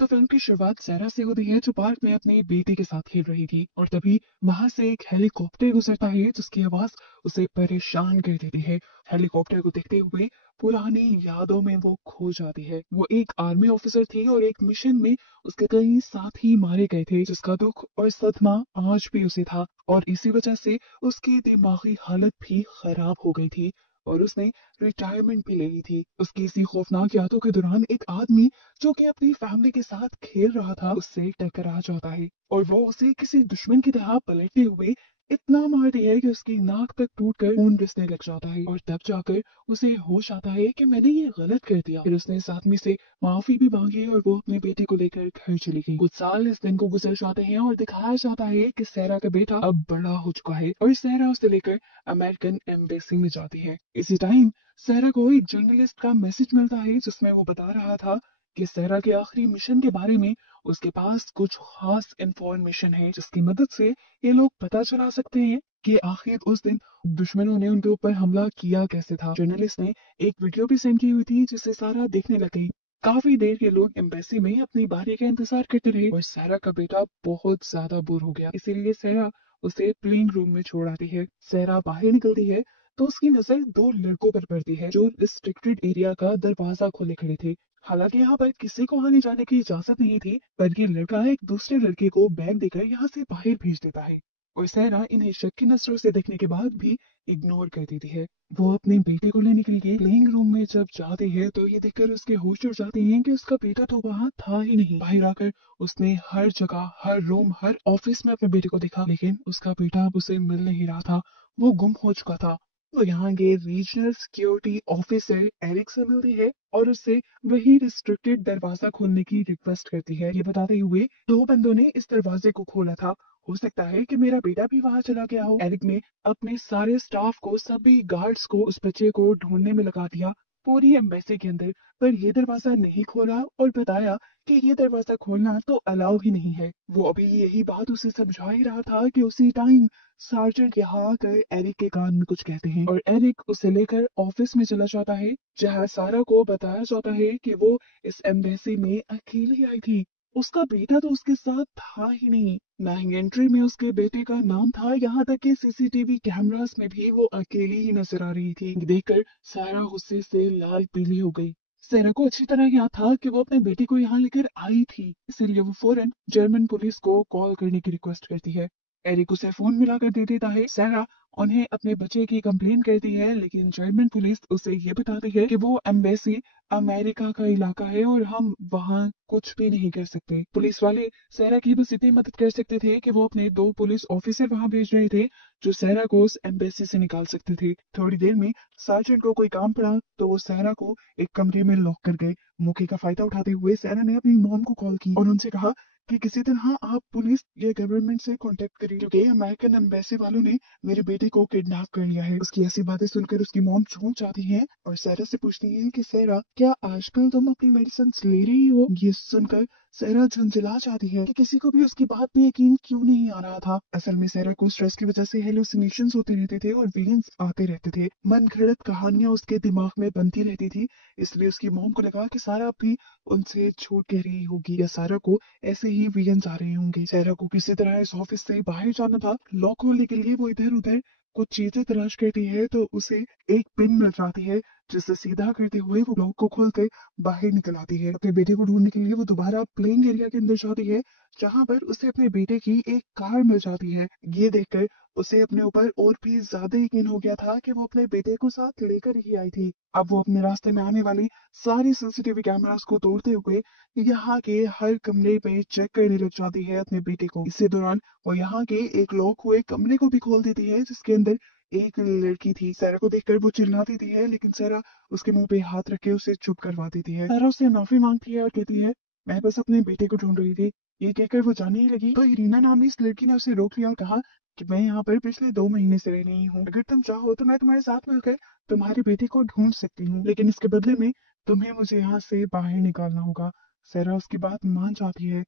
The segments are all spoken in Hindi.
तो फिल्म की शुरुआत सैरा से होती है जो पार्क में अपनी बेटी के साथ खेल रही थी और तभी वहां से एक हेलीकॉप्टर गुजरता है जिसकी आवाज उसे परेशान कर देती है। हेलीकॉप्टर को देखते हुए पुरानी यादों में वो खो जाती है। वो एक आर्मी ऑफिसर थी और एक मिशन में उसके कई साथी मारे गए थे जिसका दुख और सदमा आज भी उसे था और इसी वजह से उसकी दिमागी हालत भी खराब हो गई थी और उसने रिटायरमेंट भी ले ली थी। उसकी इसी खौफनाक यादों के दौरान एक आदमी जो कि अपनी फैमिली के साथ खेल रहा था उससे टकरा जाता है और वो उसे किसी दुश्मन की तरह पलटते हुए इतना मारती है कि उसकी नाक तक टूटकर खून रिसने लग जाता है और तब जाकर उसे होश आता है कि मैंने ये गलत कर दिया। फिर उसने इस आदमी से माफी भी मांगी और वो अपने बेटे को लेकर घर चली गई। कुछ साल इस दिन को गुजर जाते हैं और दिखाया जाता है कि सहरा का बेटा अब बड़ा हो चुका है और सहरा उसे लेकर अमेरिकन एम्बेसी में जाती है। इसी टाइम सहरा को एक जर्नलिस्ट का मैसेज मिलता है जिसमें वो बता रहा था कि सहरा के आखिरी मिशन के बारे में उसके पास कुछ खास इंफॉर्मेशन है जिसकी मदद से ये लोग पता चला सकते हैं कि आखिर उस दिन दुश्मनों ने उनके ऊपर हमला किया कैसे था। जर्नलिस्ट ने एक वीडियो भी सेंड की हुई थी जिसे सारा देखने लग गई। काफी देर के लोग एम्बेसी में अपनी बारी का इंतजार करते रहे और सारा का बेटा बहुत ज्यादा बोर हो गया, इसीलिए सारा उसे प्लेइंग रूम में छोड़ आती है। सारा बाहर निकलती है तो उसकी नजर दो लड़कों पर पड़ती है जो रिस्ट्रिक्टेड एरिया का दरवाजा खोले खड़े थे। हालांकि यहाँ पर किसी को आने जाने की इजाजत नहीं थी, पर ये लड़का एक दूसरे लड़के को बैग देकर यहाँ से बाहर भेज देता है और सहरा इन्हें शक की नजरों से देखने के बाद भी इग्नोर कर देती है। वो अपने बेटे को लेने के लिए प्लेइंग रूम में जब जाती है तो ये देखकर उसके होश उड़ जाते हैं कि उसका बेटा तो वहाँ था ही नहीं। बाहर आकर उसने हर जगह, हर रूम, हर ऑफिस में अपने बेटे को देखा, लेकिन उसका बेटा अब उसे मिल नहीं रहा था। वो गुम हो चुका था। तो यहाँ के रीजनल सिक्योरिटी ऑफिसर एरिक से मिलती है और उससे वही रिस्ट्रिक्टेड दरवाजा खोलने की रिक्वेस्ट करती है, ये बताते हुए दो बंदों ने इस दरवाजे को खोला था, हो सकता है कि मेरा बेटा भी वहां चला गया हो। एरिक ने अपने सारे स्टाफ को, सभी गार्ड्स को उस बच्चे को ढूंढने में लगा दिया पूरी एम्बेसी के अंदर, पर ये दरवाजा नहीं खोला और बताया कि ये दरवाजा खोलना तो अलाउ ही नहीं है। वो अभी यही बात उसे समझा ही रहा था कि उसी टाइम सार्जेंट यहाँ आकर एरिक के कान में कुछ कहते हैं और एरिक उसे लेकर ऑफिस में चला जाता है जहाँ सारा को बताया जाता है कि वो इस एम्बेसी में अकेली आई थी। उसका बेटा तो उसके साथ था ही नहीं, ना ही एंट्री में उसके बेटे का नाम था, यहाँ तक कि सीसीटीवी कैमरास में भी वो अकेली ही नजर आ रही थी। देखकर सारा गुस्से से लाल पीली हो गई। सारा को अच्छी तरह याद था कि वो अपने बेटे को यहाँ लेकर आई थी, इसीलिए वो फौरन जर्मन पुलिस को कॉल करने की रिक्वेस्ट करती है। एरिक उसे फोन मिलाकर दे देता है। सारा उन्हें अपने बच्चे की कंप्लेन करती है, लेकिन जर्मन पुलिस उसे ये बताती है कि वो एम्बेसी अमेरिका का इलाका है और हम वहाँ कुछ भी नहीं कर सकते। पुलिस वाले सारा की बस इतनी मदद कर सकते थे कि वो अपने दो पुलिस ऑफिसर वहाँ भेज रहे थे जो सारा को उस एम्बेसी से निकाल सकते थे। थोड़ी देर में सार्जेंट को कोई काम पड़ा तो वो सारा को एक कमरे में लॉक कर गए। मौके का फायदा उठाते हुए सारा ने अपनी मॉम को कॉल की और उनसे कहा कि किसी तरह आप पुलिस या गवर्नमेंट से कांटेक्ट करिए क्योंकि अमेरिकन एम्बेसी वालों ने मेरे बेटे को किडनैप कर लिया है। उसकी ऐसी बातें सुनकर उसकी मॉम चौंक जाती है और सारा से पूछती है कि सारा, क्या आजकल तुम अपनी मेडिसिन ले रही हो? ये सुनकर सारा झुंझला जाती है कि किसी को भी उसकी बात पे यकीन क्यों नहीं आ रहा था। असल में सारा को स्ट्रेस की वजह से हेलुसिनेशंस होते रहते थे और विजन्स आते रहते थे। मन घड़त कहानियां उसके दिमाग में बनती रहती थी, इसलिए उसकी मॉम को लगा कि सारा भी उनसे झूठ कह रही होगी या सारा को ऐसे ही विजन्स आ रहे होंगे। सारा को किसी तरह इस ऑफिस से बाहर जाना था। लॉक खोलने के लिए वो इधर उधर कुछ चीजें तलाश करती है तो उसे एक पिन मिल जाती है जिसे सीधा करते हुए वो लॉक को खोलकर बाहर निकल आती है। अपने बेटे को ढूंढने के लिए वो दोबारा प्लेइंग एरिया के अंदर जाती है जहां पर उसे अपने बेटे की एक कार मिल जाती है। ये देखकर उसे अपने ऊपर और भी ज्यादा यकीन हो गया था कि वो अपने बेटे को साथ लेकर ही आई थी। अब वो अपने रास्ते में आने वाली सारी सीसीटीवी कैमरास को तोड़ते हुए यहाँ के हर कमरे पे चेक करने लग जाती है अपने बेटे को। इसी दौरान वो यहाँ के एक लॉक हुए कमरे को भी खोल देती है जिसके अंदर एक लड़की थी। सारा को देखकर वो चिल्ला देती है, लेकिन सारा उसके मुंह पे हाथ रख के उसे चुप करवा देती है। सारा उससे माफी मांगती है और कहती है, मैं बस अपने बेटे को ढूंढ रही थी। ये कहकर वो जाने ही लगी तो इरीना नामी इस लड़की ने उसे रोक लिया और कहा कि मैं यहाँ पर पिछले 2 महीने से रह रही हूँ, अगर तुम चाहो तो मैं तुम्हारे साथ मिलकर तुम्हारे बेटे को ढूंढ सकती हूँ, लेकिन इसके बदले में तुम्हें मुझे यहाँ से बाहर निकालना होगा। सारा उसकी बात मान जाती है।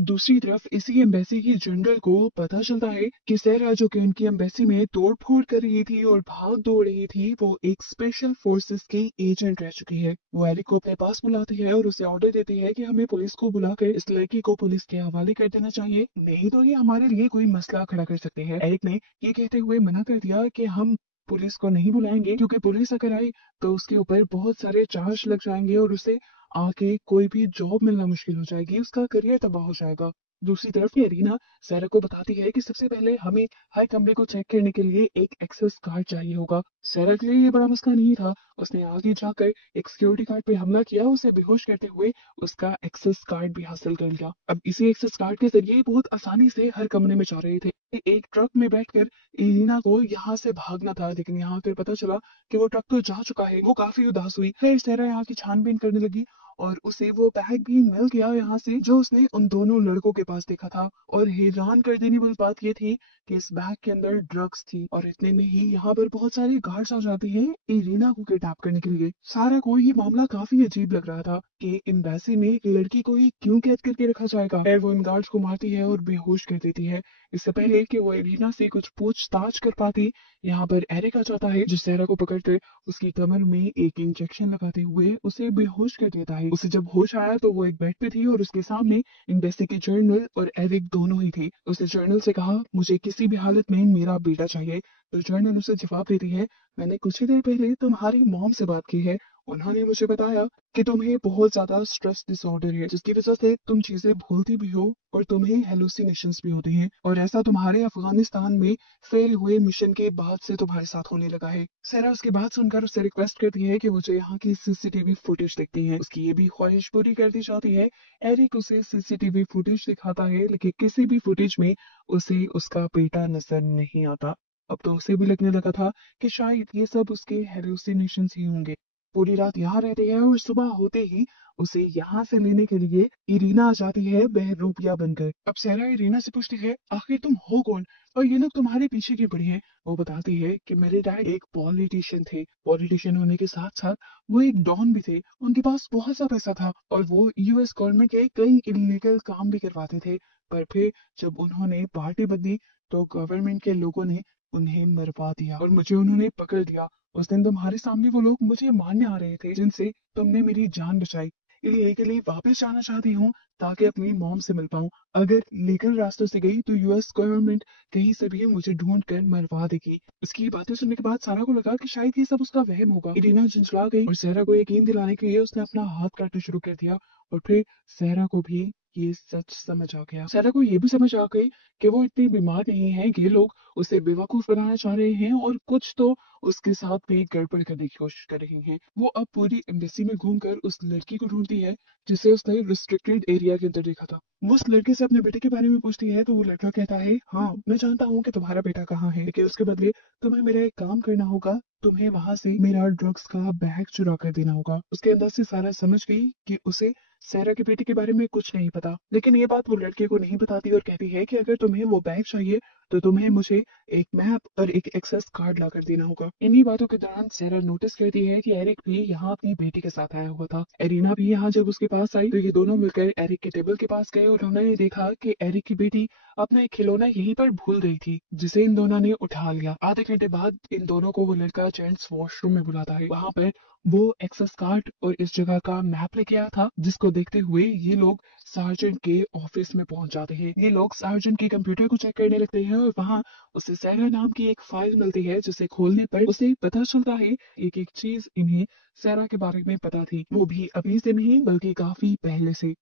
दूसरी तरफ इसी एम्बेसी की जनरल को पता चलता है कि सेरा जो कि उनकी एम्बेसी में तोड़फोड़ कर रही थी और भाग दौड़ रही थी, वो एक स्पेशल फोर्सेस की एजेंट रह चुकी है। वो एरिक को अपने पास बुलाती है और उसे ऑर्डर देती है कि हमें पुलिस को बुलाकर इस लड़की को पुलिस के हवाले कर देना चाहिए, नहीं तो ये हमारे लिए कोई मसला खड़ा कर सकते हैं। एरिक ने ये कहते हुए मना कर दिया कि हम पुलिस को नहीं बुलाएंगे, क्योंकि पुलिस अगर आई तो उसके ऊपर बहुत सारे चार्ज लग जाएंगे और उसे आगे कोई भी जॉब मिलना मुश्किल हो जाएगी, उसका करियर तबाह हो जाएगा। दूसरी तरफ ये रीना सारा को बताती है कि सबसे पहले हमें हर कमरे को चेक करने के लिए एक एक्सेस कार्ड चाहिए होगा। सारा के लिए ये बड़ा मसला नहीं था, उसने आगे जाकर एक सिक्योरिटी गार्ड पे हमला किया, उसे बेहोश करते हुए उसका एक्सेस कार्ड भी हासिल कर लिया। अब इसी एक्सेस कार्ड के जरिए बहुत आसानी से हर कमरे में जा रहे थे। एक ट्रक में बैठकर इरीना को यहाँ से भागना था, लेकिन यहाँ फिर पता चला कि वो ट्रक तो जा चुका है। वो काफी उदास हुई। फिर सारा यहाँ की छानबीन करने लगी और उसे वो बैग भी मिल गया यहाँ से, जो उसने उन दोनों लड़कों के पास देखा था। और हैरान कर देने वाली बात ये थी कि इस बैग के अंदर ड्रग्स थी, और इतने में ही यहाँ पर बहुत सारे गार्ड्स आ जाते हैं इरीना को किडनैप करने के लिए। सारा को ये मामला काफी अजीब लग रहा था कि एम्बेसी में एक लड़की को ही क्यों कैद करके रखा जाएगा। फिर वो इन गार्ड्स को मारती है और बेहोश कर देती है। इससे पहले कि वो इरीना से कुछ पूछताछ कर पाती, यहाँ पर एरिक आ जाता है, जो सारा को पकड़कर उसकी कमर में एक इंजेक्शन लगाते हुए उसे बेहोश कर देता है। उसे जब होश आया तो वो एक बेड पे थी और उसके सामने एम्बेसी के जर्नल और एरिक दोनों ही थे। उसने जर्नल से कहा, मुझे किसी भी हालत में मेरा बेटा चाहिए। तो जर्नल उसे जवाब देती है, मैंने कुछ ही देर पहले तुम्हारी मॉम से बात की है, उन्होंने मुझे बताया कि तुम्हें बहुत ज्यादा स्ट्रेस डिसऑर्डर है, जिसकी वजह से तुम चीजें भूलती भी हो और तुम्हें हेलुसिनेशंस भी होती हैं, और ऐसा तुम्हारे अफगानिस्तान में फेल हुए मिशन के बाद से तुम्हारे साथ होने लगा है। सारा उसकी बात सुनकर उससे रिक्वेस्ट करती है कि मुझे यहाँ की सीसीटीवी फुटेज देखती है। उसकी ये भी ख्वाहिश पूरी कर दी जाती है। एरिक उसे सीसीटीवी फुटेज दिखाता है, लेकिन किसी भी फुटेज में उसे उसका बेटा नजर नहीं आता। अब तो उसे भी लगने लगा था कि शायद ये सब उसके हेलुसिनेशंस ही होंगे। पूरी रात यहाँ रहते हैं और सुबह होते ही उसे यहाँ से लेने के लिए इरीना आ जाती है बहरूपिया बनकर। अब सारा इरीना से पूछती है, आखिर तुम हो कौन और ये लोग तुम्हारे पीछे क्यों पड़े हैं। वो बताती है कि मेरे डैड एक पॉलिटिशियन थे, पॉलिटिशियन होने के साथ साथ वो एक डॉन भी थे, उनके पास बहुत सा पैसा था और वो यूएस गवर्नमेंट के कई इलीगल काम भी करवाते थे। पर फिर जब उन्होंने पार्टी बदली तो गवर्नमेंट के लोगों ने उन्हें मरवा दिया और मुझे उन्होंने पकड़ लिया। उस दिन तुम्हारे सामने वो लोग मुझे मारने आ रहे थे, जिनसे तुमने मेरी जान बचाई। इलीगली वापस जाना चाहती हूँ ताकि अपनी मॉम से मिल पाऊँ। अगर लीगल रास्तों से गई तो यूएस गवर्नमेंट कहीं से भी मुझे ढूंढ कर मरवा देगी। उसकी बातें सुनने के बाद सारा को लगा कि शायद ये सब उसका वहम होगा। इरीना झुंझला गई और सारा को यकीन दिलाने के लिए उसने अपना हाथ काटना शुरू कर दिया, और फिर सारा को भी ये सच समझ आ गया। सारा को ये भी समझ आ गई कि वो इतनी बीमार नहीं है, कि ये लोग उसे बेवकूफ बनाना चाह रहे हैं और कुछ तो उसके साथ भी गड़बड़ करने की कोशिश कर रही हैं। वो अब पूरी एम्बेसी में घूमकर उस लड़की को ढूंढती है जिसे उसने रिस्ट्रिक्टेड एरिया के अंदर देखा था। वो उस लड़के से अपने बेटे के बारे में पूछती है तो वो लड़का कहता है, हाँ मैं जानता हूँ कि तुम्हारा बेटा कहाँ है, लेकिन उसके बदले तुम्हें मेरा एक काम करना होगा, तुम्हें वहां से मेरा ड्रग्स का बैग चुरा कर देना होगा। उसके अंदर से सारा समझ गई कि उसे सारा के बेटे के बारे में कुछ नहीं पता, लेकिन ये बात वो लड़के को नहीं बताती और कहती है कि अगर तुम्हें वो बैग चाहिए तो तुम्हें मुझे एक मैप और एक एक्सेस कार्ड ला कर देना होगा। इन्हीं बातों के दौरान सारा नोटिस करती है कि एरिक भी यहाँ अपनी बेटी के साथ आया हुआ था। एरिना भी यहाँ जब उसके पास आई तो ये दोनों मिलकर एरिक के टेबल के पास गए और उन्होंने देखा कि एरिक की बेटी अपना एक खिलौना यहीं पर भूल गई थी, जिसे इन दोनों ने उठा लिया। आधे घंटे बाद इन दोनों को वो लड़का जेंट्स वॉशरूम में बुलाता है। वहां पर वो एक्सेस कार्ड और इस जगह का मैप लेके आया था, जिसको देखते हुए ये लोग सार्जेंट के ऑफिस में पहुंच जाते हैं। ये लोग सार्जेंट के कंप्यूटर को चेक करने लगते हैं और वहां उसे सैरा नाम की एक फाइल मिलती है, जिसे खोलने पर उसे पता चलता है एक एक चीज इन्हें सैरा के बारे में पता थी, वो भी अभी से नहीं बल्कि काफी पहले से।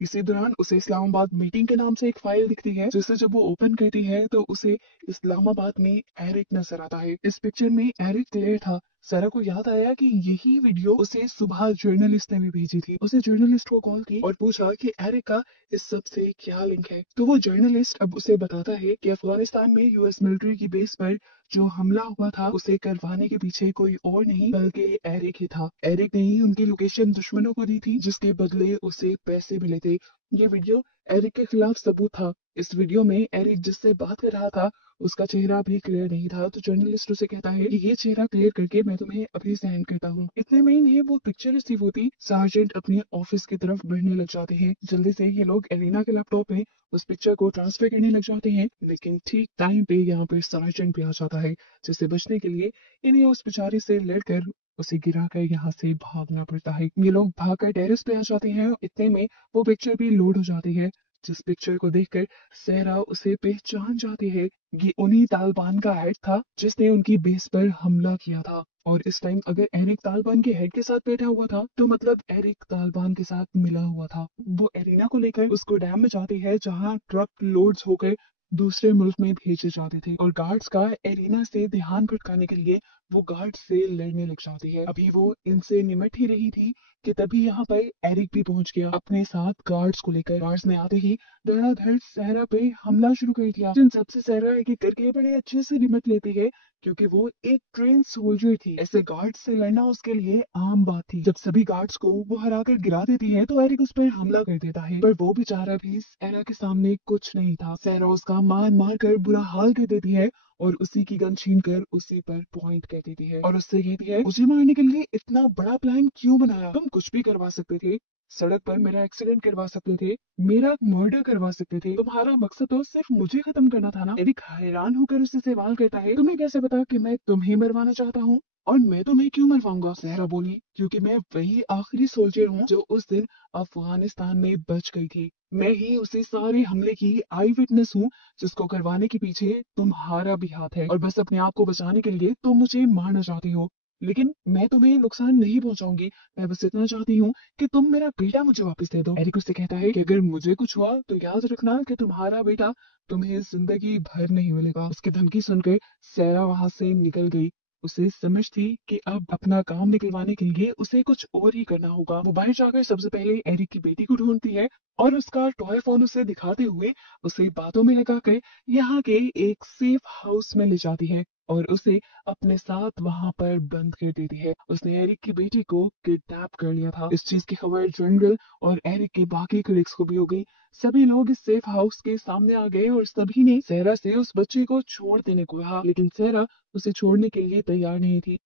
इसी दौरान उसे इस्लामाबाद मीटिंग के नाम से एक फाइल दिखती है, जिसे जब वो ओपन करती है तो उसे इस्लामाबाद में एरिक नजर आता है। इस पिक्चर में एरिक क्लियर था। सारा को याद आया कि यही वीडियो उसे सुबह जर्नलिस्ट ने भी भेजी थी। उसे जर्नलिस्ट को कॉल की और पूछा कि एरिक का इस सब से क्या लिंक है। तो वो जर्नलिस्ट अब उसे बताता है कि अफगानिस्तान में यूएस मिलिट्री की बेस पर जो हमला हुआ था उसे करवाने के पीछे कोई और नहीं बल्कि एरिक ही था। एरिक ने ही उनकी लोकेशन दुश्मनों को दी थी, जिसके बदले उसे पैसे मिले थे। ये वीडियो एरिक के खिलाफ सबूत था। इस वीडियो में एरिक जिससे बात कर रहा था उसका चेहरा भी क्लियर नहीं था। तो जर्नलिस्ट उसे कहता है कि ये चेहरा क्लियर करके मैं तुम्हें अभी सेंड करता हूँ। इतने में ही वो पिक्चर रिसीव होती, सार्जेंट अपने ऑफिस की तरफ बढ़ने लग जाते हैं। जल्दी से ये लोग एलिना के लैपटॉप में उस पिक्चर को ट्रांसफर करने लग जाते हैं, लेकिन ठीक टाइम पे यहाँ पर सार्जेंट भी आ जाता है, जिससे बचने के लिए इन्हें उस बेचारी से लड़कर उसे गिराकर यहाँ से भागना पड़ता है। ये लोग भागकर टेरेस पे आ जाते हैं। इतने में वो पिक्चर भी लोड हो जाती है, जिस पिक्चर को देखकर सहरा उसे पहचान जाती है। ये उन्हीं तालिबान का हेड था जिसने उनकी बेस पर हमला किया था। और इस टाइम अगर एरिक तालिबान के हेड के साथ बैठा हुआ था तो मतलब एरिक तालिबान के साथ मिला हुआ था। वो एरिना को लेकर उसको डैम में जाती है, जहाँ ट्रक लोड्स होकर दूसरे मुल्क में भेजे जाते थे। और गार्ड्स का एरिना से ध्यान भटकाने के लिए वो गार्ड से लड़ने लग जाती है। अभी वो इनसे निमट ही रही थी कि तभी यहाँ पर एरिक भी पहुंच गया अपने साथ गार्ड्स को लेकर। गार्ड्स ने आते ही धड़ाधड़ सहरा पे हमला शुरू कर दिया, जिन सबसे सहरा एक एक करके बड़े अच्छे से निपट लेती है, क्योंकि वो एक ट्रेन सोल्जर थी। ऐसे गार्ड्स से लड़ना उसके लिए आम बात थी। जब सभी गार्ड्स को वो हराकर गिरा देती है तो एरिक उस पर हमला कर देता है, पर वो बेचारा भी सहरा के सामने कुछ नहीं था। सहरा उसका मार मार कर बुरा हाल कर देती है और उसी की गन छीन कर उसी पर पॉइंट कर देती है और उससे कहती है, मुझे मारने के लिए इतना बड़ा प्लान क्यों बनाया? तुम कुछ भी करवा सकते थे, सड़क पर मेरा एक्सीडेंट करवा सकते थे, मेरा मर्डर करवा सकते थे, तुम्हारा मकसद तो सिर्फ मुझे खत्म करना था ना। एरिक हैरान होकर उससे सवाल करता है, तुम्हें कैसे पता कि मैं तुम्हें मरवाना चाहता हूँ? और मैं तुम्हें क्यों मरवाऊंगा? सहरा बोली, क्योंकि मैं वही आखिरी सोल्जर हूँ जो उस दिन अफगानिस्तान में बच गई थी। मैं ही उसी सारे हमले की आई विटनेस हूँ जिसको करवाने के पीछे तुम्हारा भी हाथ है, और बस अपने आप को बचाने के लिए तुम मुझे मारना चाहती हो। लेकिन मैं तुम्हें नुकसान नहीं पहुंचाऊंगी, मैं बस इतना चाहती हूँ कि तुम मेरा बेटा मुझे वापस दे दो। एरिक उससे कहता है कि अगर मुझे कुछ हुआ तो याद रखना कि तुम्हारा बेटा तुम्हें जिंदगी भर नहीं मिलेगा। उसकी धमकी सुनकर सैरा वहां से निकल गई। उसे समझ थी कि अब अपना काम निकलवाने के लिए उसे कुछ और ही करना होगा। वो बाहर जाकर सबसे पहले एरिक की बेटी को ढूंढती है और उसका टॉय फोन उसे दिखाते हुए उसे बातों में लगाकर यहाँ के एक सेफ हाउस में ले जाती है और उसे अपने साथ वहां पर बंद कर देती है। उसने एरिक की बेटी को किडनैप कर लिया था। इस चीज की खबर जनरल और एरिक के बाकी कलीग्स को भी हो गई। सभी लोग इस सेफ हाउस के सामने आ गए और सभी ने सहरा से उस बच्चे को छोड़ देने को कहा, लेकिन सहरा उसे छोड़ने के लिए तैयार नहीं थी।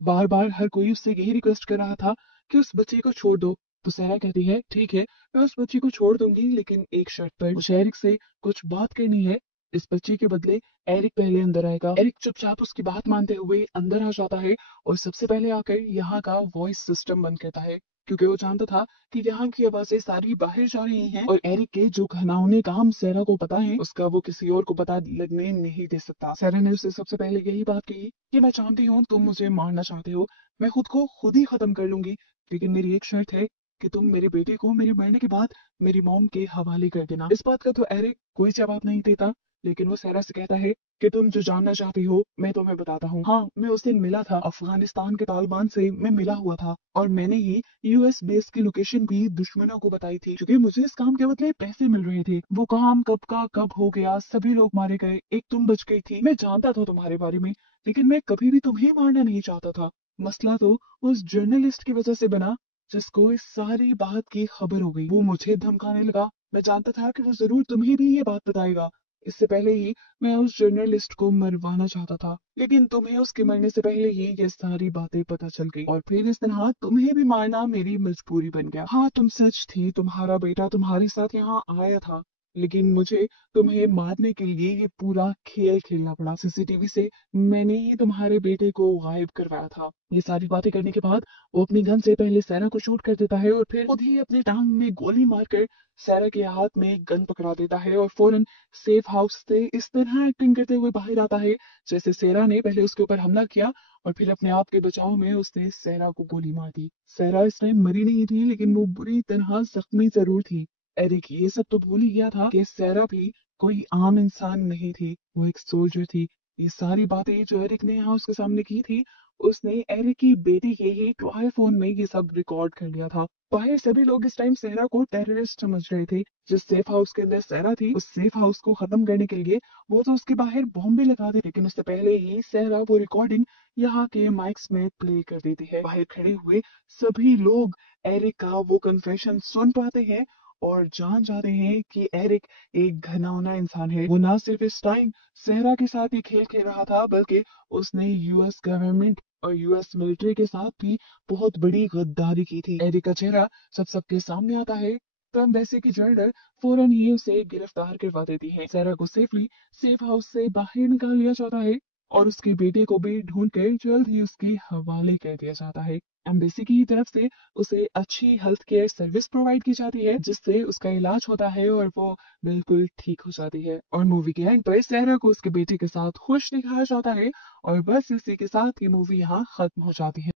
बार बार हर कोई उससे यही रिक्वेस्ट कर रहा था कि उस बच्चे को छोड़ दो। तो सहरा कहती है, ठीक है, मैं उस बच्ची को छोड़ दूंगी, लेकिन एक शर्त पर। मुझे एरिक से कुछ बात करनी है। इस बच्ची के बदले एरिक पहले अंदर आएगा। एरिक चुपचाप उसकी बात मानते हुए अंदर आ जाता है और सबसे पहले आकर यहाँ का वॉइस सिस्टम बंद करता है, क्योंकि वो जानता था कि यहाँ की आवाजें सारी बाहर जा रही हैं और एरिक के जो घिनौने काम सैरा को पता है उसका वो किसी और को पता लगने नहीं दे सकता। सैरा ने उससे सबसे पहले यही बात कही कि मैं जानती हूँ तुम मुझे मारना चाहते हो, मैं खुद को खुद ही खत्म कर लूंगी, लेकिन मेरी एक शर्त है कि तुम मेरे बेटे को मेरे मरने के बाद मेरी मॉम के हवाले कर देना। इस बात का तो एरिक कोई जवाब नहीं देता, लेकिन वो सैरा से कहता है कि तुम जो जानना चाहती हो मैं तुम्हें बताता हूँ। हाँ, मैं उस दिन मिला था, अफगानिस्तान के तालिबान से मैं मिला हुआ था और मैंने ही यूएस बेस की लोकेशन भी दुश्मनों को बताई थी, क्योंकि मुझे इस काम के बदले पैसे मिल रहे थे। वो काम कब का कब हो गया, सभी लोग मारे गए, एक तुम बच गई थी। मैं जानता था तुम्हारे बारे में, लेकिन मैं कभी भी तुम्हें मारना नहीं चाहता था। मसला तो उस जर्नलिस्ट की वजह से बना जिसको इस सारी बात की खबर हो गई। वो मुझे धमकाने लगा, मैं जानता था कि वो जरूर तुम्हें भी ये बात बताएगा। इससे पहले ही मैं उस जर्नलिस्ट को मरवाना चाहता था, लेकिन तुम्हें उसके मरने से पहले ही ये सारी बातें पता चल गई और फिर इस तरह तुम्हें भी मारना मेरी मजबूरी बन गया। हाँ, तुम सच थी, तुम्हारा बेटा तुम्हारे साथ यहाँ आया था, लेकिन मुझे तुम्हें मारने के लिए ये पूरा खेल खेलना पड़ा। सीसीटीवी से मैंने ही तुम्हारे बेटे को गायब करवाया था। ये सारी बातें करने के बाद वो अपनी गन से पहले सैरा को शूट कर देता है और फिर खुद ही अपनी टांग में गोली मारकर सैरा के हाथ में गन पकड़ा देता है और फौरन सेफ हाउस से इस तरह एक्टिंग करते हुए बाहर आता है जैसे सैरा ने पहले उसके ऊपर हमला किया और फिर अपने आप के बचाव में उसने सैरा को गोली मार दी। सैरा इस टाइम मरी नहीं थी, लेकिन वो बुरी तरह जख्मी जरूर थी। एरिक ये सब तो भूल ही गया था कि सैरा भी कोई आम इंसान नहीं थी, वो एक सोल्जर थी। ये सारी बातें जो एरिक ने यहाँ उसके सामने की थी, उसने एरिक की बेटी के ही टॉय फोन में ये सब रिकॉर्ड कर लिया था। बाहर सभी लोग इस टाइम सहरा को टेररिस्ट समझ रहे थे। जिस सेफ हाउस के अंदर सहरा थी, उस सेफ हाउस को खत्म करने के लिए वो तो उसके बाहर बॉम्ब भी लगा दे, लेकिन उससे पहले ही सहरा वो रिकॉर्डिंग यहाँ के माइक्स में प्ले कर देती है। बाहर खड़े हुए सभी लोग एरिक का वो कन्फेशन सुन पाते हैं और जान जाते हैं कि एरिक एक घिनौना इंसान है। वो ना सिर्फ इस टाइम सहरा के साथ ही खेल खेल रहा था, बल्कि उसने यूएस गवर्नमेंट और यूएस मिलिट्री के साथ भी बहुत बड़ी गद्दारी की थी। एरिक का चेहरा जब सबके सामने आता है तो एम्बेसी की जनरल फौरन ही उसे गिरफ्तार करवा देती है। सहरा को सेफली सेफ हाउस से बाहर निकाल लिया जाता है और उसके बेटे को भी ढूंढकर जल्द ही उसके हवाले कर दिया जाता है। एम्बेसी की तरफ से उसे अच्छी हेल्थ केयर सर्विस प्रोवाइड की जाती है, जिससे उसका इलाज होता है और वो बिल्कुल ठीक हो जाती है। और मूवी के एंड पर सहरा को उसके बेटे के साथ खुश दिखाया जाता है और बस इसी के साथ ये मूवी यहाँ खत्म हो जाती है।